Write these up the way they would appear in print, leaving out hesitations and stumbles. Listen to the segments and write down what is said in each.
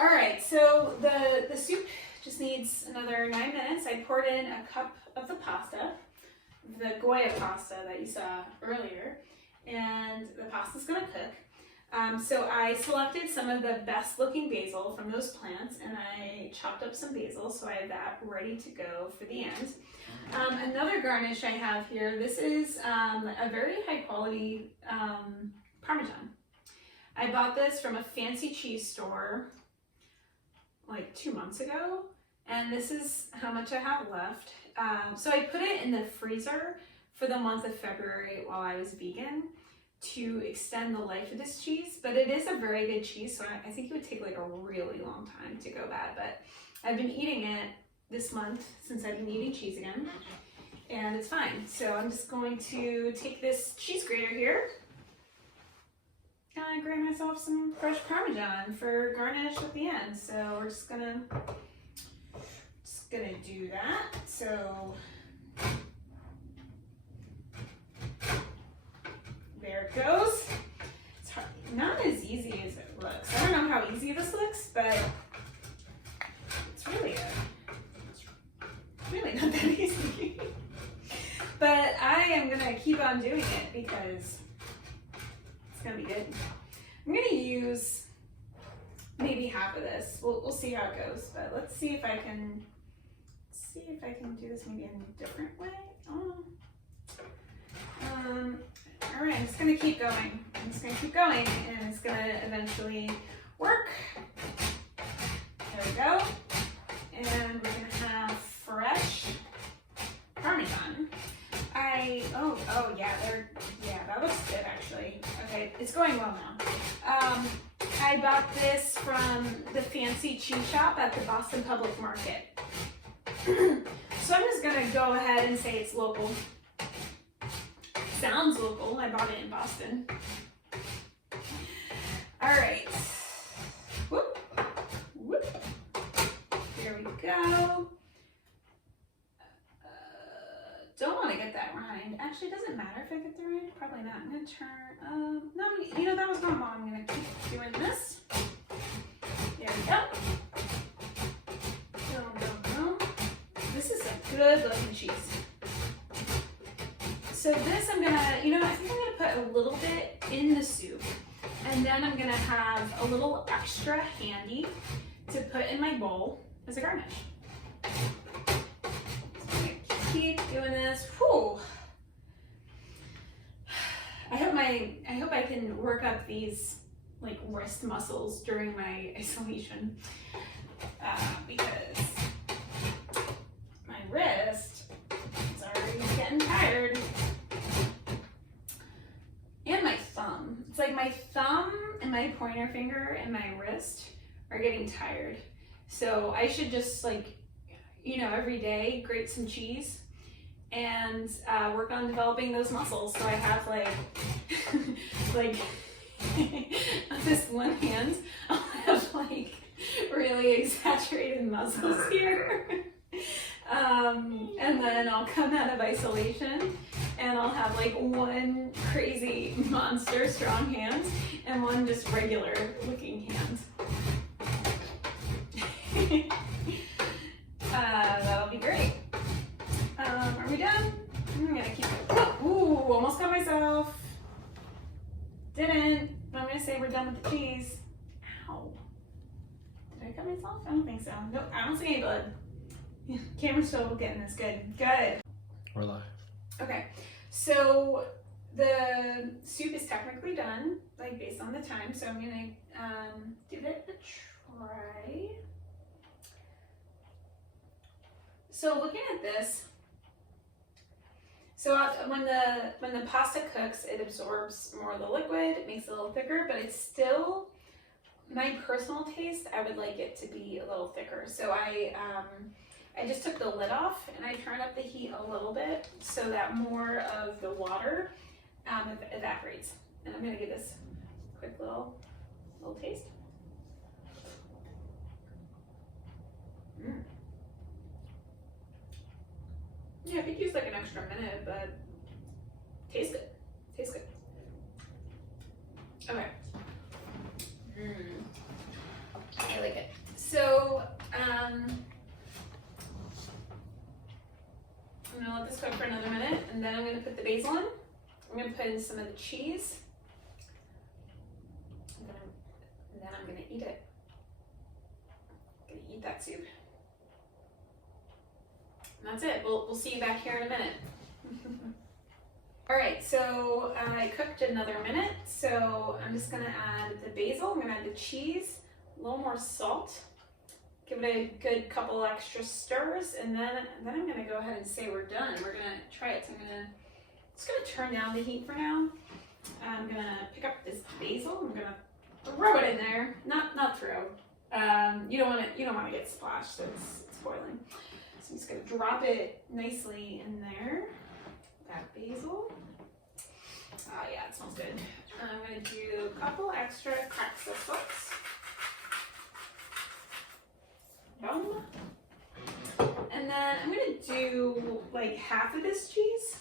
All right, so the soup just needs another 9 minutes. I poured in a cup of the pasta, the Goya pasta that you saw earlier, and the pasta's gonna cook. So I selected some of the best looking basil from those plants, and I chopped up some basil, so I have that ready to go for the end. Another garnish I have here, this is a very high quality Parmesan. I bought this from a fancy cheese store like 2 months ago, and this is how much I have left. So I put it in the freezer for the month of February while I was vegan to extend the life of this cheese, but it is a very good cheese, so I think it would take like a really long time to go bad, but I've been eating it this month since I've been eating cheese again, and it's fine. So I'm just going to take this cheese grater here and grate myself some fresh Parmesan for garnish at the end. So we're just gonna do that. So there it goes. It's not as easy as it looks. I don't know how easy this looks, but it's really not that easy. But I am gonna keep on doing it because it's gonna be good. I'm gonna use maybe half of this. We'll see how it goes, but let's see if I can do this maybe in a different way. All right, I'm just gonna keep going. And it's gonna eventually work. There we go. And we're gonna have fresh Parmesan. That looks good actually. Okay, it's going well now. I bought this from the fancy cheese shop at the Boston Public Market. So I'm just gonna go ahead and say it's local. Sounds local. I bought it in Boston. All right. Whoop. Whoop. There we go. Don't want to get that rind. Actually, it doesn't matter if I get the rind. Probably not. I'm going to turn, no, that was not long. I'm going to keep doing this. There we go. Boom, boom, boom. This is a good looking cheese. So this I'm going to, I think I'm going to put a little bit in the soup. And then I'm going to have a little extra handy to put in my bowl as a garnish. Keep doing this. Whew. I hope I can work up these like wrist muscles during my isolation because my wrist is already getting tired, and my thumb. It's like my thumb and my pointer finger and my wrist are getting tired. So I should just every day grate some cheese and work on developing those muscles. So I have like on this one hand, I'll have like really exaggerated muscles here. And then I'll come out of isolation and I'll have like one crazy monster strong hand and one just regular looking hand. That'll be great. Are we done? I'm gonna keep it. Ooh, almost got myself. Didn't. I'm gonna say we're done with the cheese. Ow. Did I cut myself? I don't think so. Nope, I don't see any blood. Camera's still getting this good. Good. We're live. Okay, so the soup is technically done, like based on the time. So I'm gonna give it a try. So looking at this, so when the pasta cooks, it absorbs more of the liquid, it makes it a little thicker, but it's still, my personal taste, I would like it to be a little thicker. So I just took the lid off and I turned up the heat a little bit so that more of the water evaporates. And I'm gonna give this a quick little taste. Yeah, I could use like an extra minute, but taste good. Tastes good. Okay. I like like it. So, I'm gonna let this cook for another minute, and then I'm gonna put the basil in. I'm gonna put in some of the cheese, and then I'm gonna eat it. I'm gonna eat that soup. And that's it. We'll see you back here in a minute. All right, so I cooked another minute, so I'm just gonna add the basil, I'm gonna add the cheese, a little more salt, give it a good couple extra stirs, and then I'm gonna go ahead and say we're done. We're gonna try it. So I'm just gonna turn down the heat for now. I'm gonna pick up this basil, I'm gonna throw it in there, not throw. You don't wanna get splashed, so it's boiling. So I'm just gonna drop it nicely in there. That basil. Oh yeah, it smells good. I'm gonna do a couple extra cracks of salt. Yum. And then I'm gonna do like half of this cheese.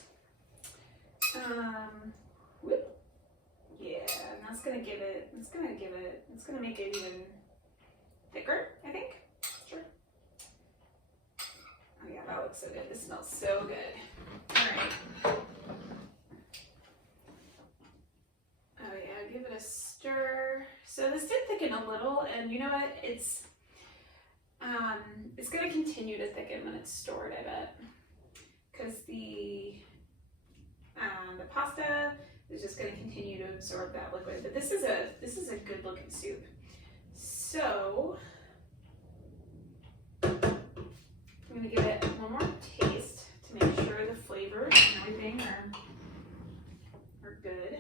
Whoop. Yeah, and that's gonna give it, it's gonna make it even thicker, I think. Sure. Oh yeah, that looks so good. This smells so good. All right. Oh yeah, give it a stir. So this did thicken a little, and you know what? It's gonna continue to thicken when it's stored, I bet, because the pasta is just gonna continue to absorb that liquid. But this is a good looking soup. So I'm gonna give it one more taste to make sure the flavors and everything are good.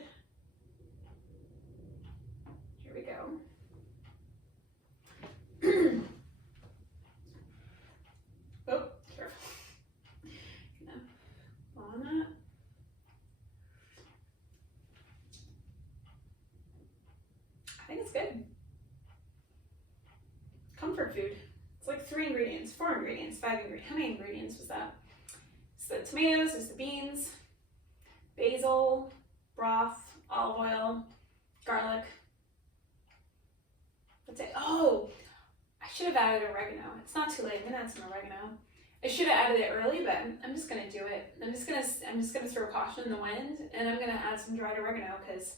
Here we go. Oh, careful. On that. I think it's good. Comfort food. It's like 3 ingredients, 4 ingredients, 5 ingredients. How many ingredients was that? It's the tomatoes, it's the beans, basil, broth, olive oil, garlic. That's it. Oh, I should have added oregano. It's not too late. I'm gonna add some oregano. I should have added it early, but I'm just gonna do it. I'm just gonna throw caution in the wind, and I'm gonna add some dried oregano because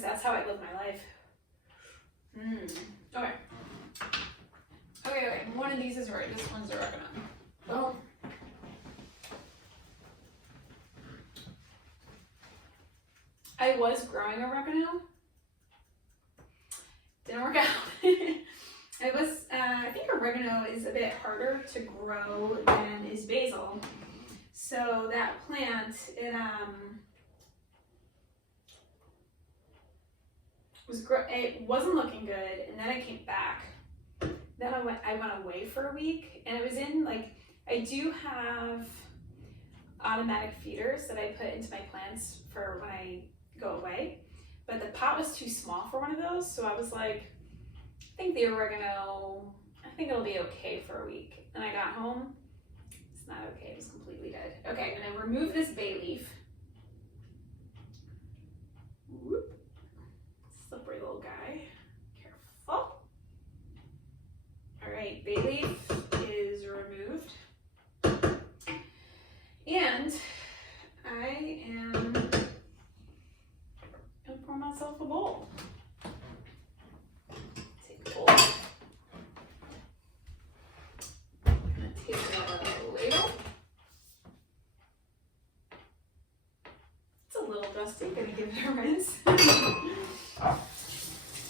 that's how I live my life. Okay. One of these is right. This one's oregano. Oh. I was growing oregano. Didn't work out. I think oregano is a bit harder to grow than is basil. So that plant, it wasn't looking good, and then I came back. Then I went away for a week, and it was in I do have automatic feeders that I put into my plants for when I go away, but the pot was too small for one of those, so I was like, I think the oregano, I think it'll be okay for a week. And I got home, it's not okay, it was completely dead. Okay, I'm gonna remove this bay leaf. Whoop. Slippery little guy, careful. All right, bay leaf is removed. And I am gonna pour myself a bowl. Take a bowl. I'm gonna take a ladle. It's a little dusty, gonna give it a rinse.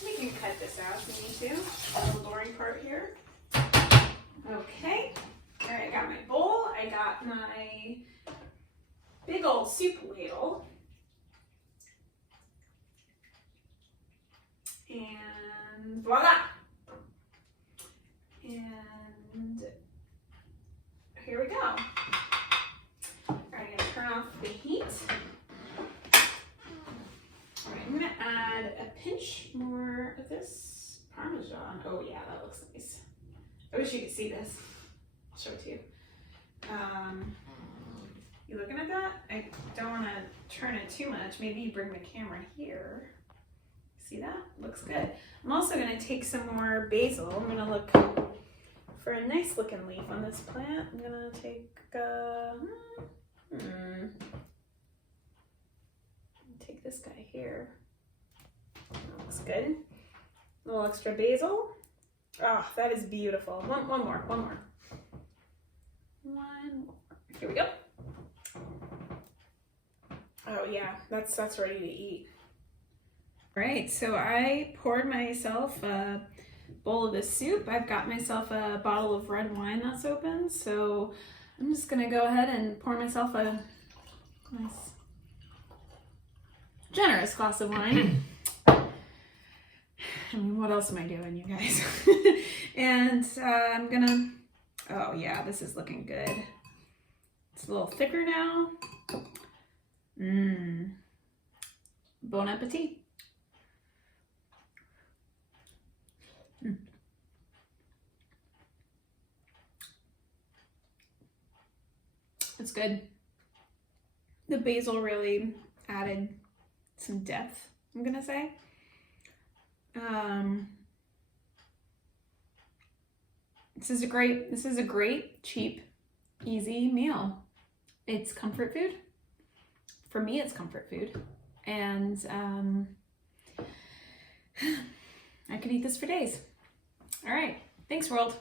We can cut this out if we need to. The boring part here. Okay. All right, I got my bowl. I got my big old soup ladle. And voila! And here we go. All right, I'm gonna turn off the heat. All right, I'm gonna add a pinch more of this Parmesan. Oh yeah, that looks nice. I wish you could see this. I'll show it to you. You looking at that? I don't want to turn it too much. Maybe you bring the camera here. See that? Looks good. I'm also gonna take some more basil. I'm gonna look for a nice looking leaf on this plant. I'm gonna take, take this guy here. That looks good. A little extra basil. Oh, that is beautiful. One more. Here we go. Oh yeah, that's ready to eat. All right, so I poured myself a bowl of this soup. I've got myself a bottle of red wine that's open, so I'm just gonna go ahead and pour myself a nice, generous glass of wine. I mean, what else am I doing, you guys? And I'm gonna, oh yeah, this is looking good. It's a little thicker now. Bon appetit. It's good. The basil really added some depth, I'm gonna say. This is a great, cheap, easy meal. It's comfort food. For me, it's comfort food. And I could eat this for days. All right, thanks world.